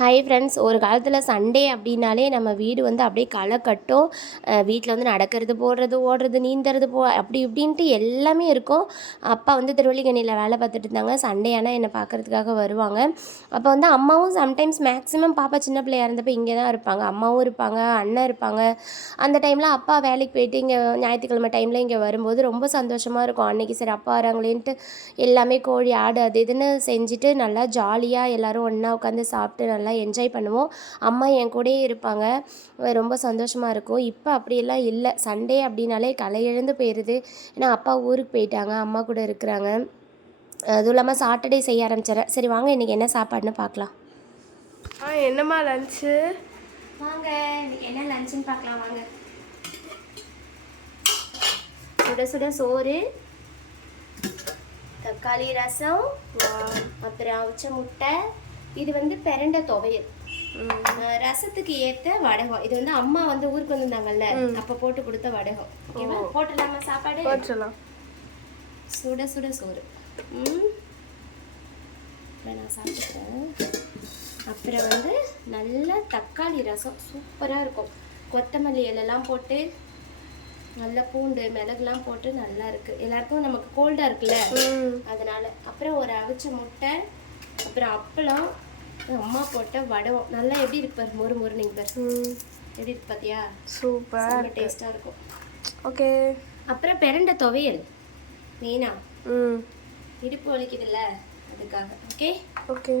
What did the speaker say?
Hi friends, ஒரு காலத்தில் Sunday அப்படின்னாலே நம்ம வீடு வந்து அப்படியே களை கட்டும். வீட்டில் வந்து நடக்கிறது, போடுறது, ஓடுறது, நீந்துறது, அப்படி இப்படின்ட்டு எல்லாமே இருக்கும். அப்பா வந்து திருவல்லிக்கேணியில் வேலை பார்த்துட்டு இருந்தாங்க. சண்டே ஆனால் என்னை பார்க்குறதுக்காக வருவாங்க. அப்போ வந்து அம்மாவும் சம்டைம்ஸ் மேக்ஸிமம் பாப்பா சின்ன பிள்ளையாக இருந்தப்போ இங்கே தான் இருப்பாங்க. அம்மாவும் இருப்பாங்க, அண்ணன் இருப்பாங்க. அந்த டைமில் அப்பா வேலைக்கு போயிட்டு இங்கே ஞாயிற்றுக்கிழமை டைமில் இங்கே வரும்போது ரொம்ப சந்தோஷமாக இருக்கும். அன்றைக்கி சரி அப்பா வராங்களேன்ட்டு எல்லாமே கோழி, ஆடு அது இதுன்னு செஞ்சுட்டு நல்லா ஜாலியாக எல்லோரும் ஒன்றா உட்காந்து சாப்பிட்டு நல்லா என்ஜாய் பண்ணுவோம். அம்மா என் கூடயே இருப்பாங்க. ரொம்ப சந்தோஷமாக இருக்கும். இப்போ அப்படியெல்லாம் இல்லை. சண்டே அப்படின்னாலே களையிழந்து போயிடுது. ஏன்னா அப்பா ஊருக்கு போயிட்டாங்க, அம்மா கூட இருக்கிறாங்க. அதுவும் இல்லாமல் சாட்டர்டே செய்ய ஆரம்பிச்சிடறேன். சரி வாங்க இன்றைக்கி என்ன சாப்பாடுன்னு பார்க்கலாம். என்னம்மா லஞ்சு? வாங்க இன்றைக்கி என்ன லஞ்சுன்னு பார்க்கலாம் வாங்க. சுட சுட சோறு, தக்காளி ரசம், அப்புறம் அவிச்ச முட்டை. இது வந்து பிரண்டை துவையல். ரசத்துக்கு ஏற்ற வடகம். இது வந்து அம்மா வந்து ஊருக்கு வந்திருந்தாங்கல்ல, அப்போ போட்டு கொடுத்த வடகம். ஓகேவா? போட்டுடலாமா சாப்பாடு? போட்டுடலாம். சுட சுட சோறு. நான் சாப்பிட்டுக்கிறேன். அப்புறம் வந்து நல்ல தக்காளி ரசம் சூப்பராக இருக்கும். கொத்தமல்லி இலைலாம் போட்டு நல்லா பூண்டு மிளகுலாம் போட்டு நல்லா இருக்கு. எல்லாருக்கும் நமக்கு கோல்டா இருக்குல்ல, அதனால. அப்புறம் ஒரு அவிச்ச முட்டை, அப்புறம் அப்பளம், அம்மா போட்ட வடகம். நல்லா எப்படி இருக்கு பாரு, மொறு மொறு. நீங்க பாரு எப்படி இருக்கு பாத்தியா? சூப்பர் டேஸ்டா இருக்கும். ஓகே. அப்புறம் பிரண்டை துவையல் மெயினா. இடுப்பு வலிக்குதுல்ல, அதுக்காக. Okay okay.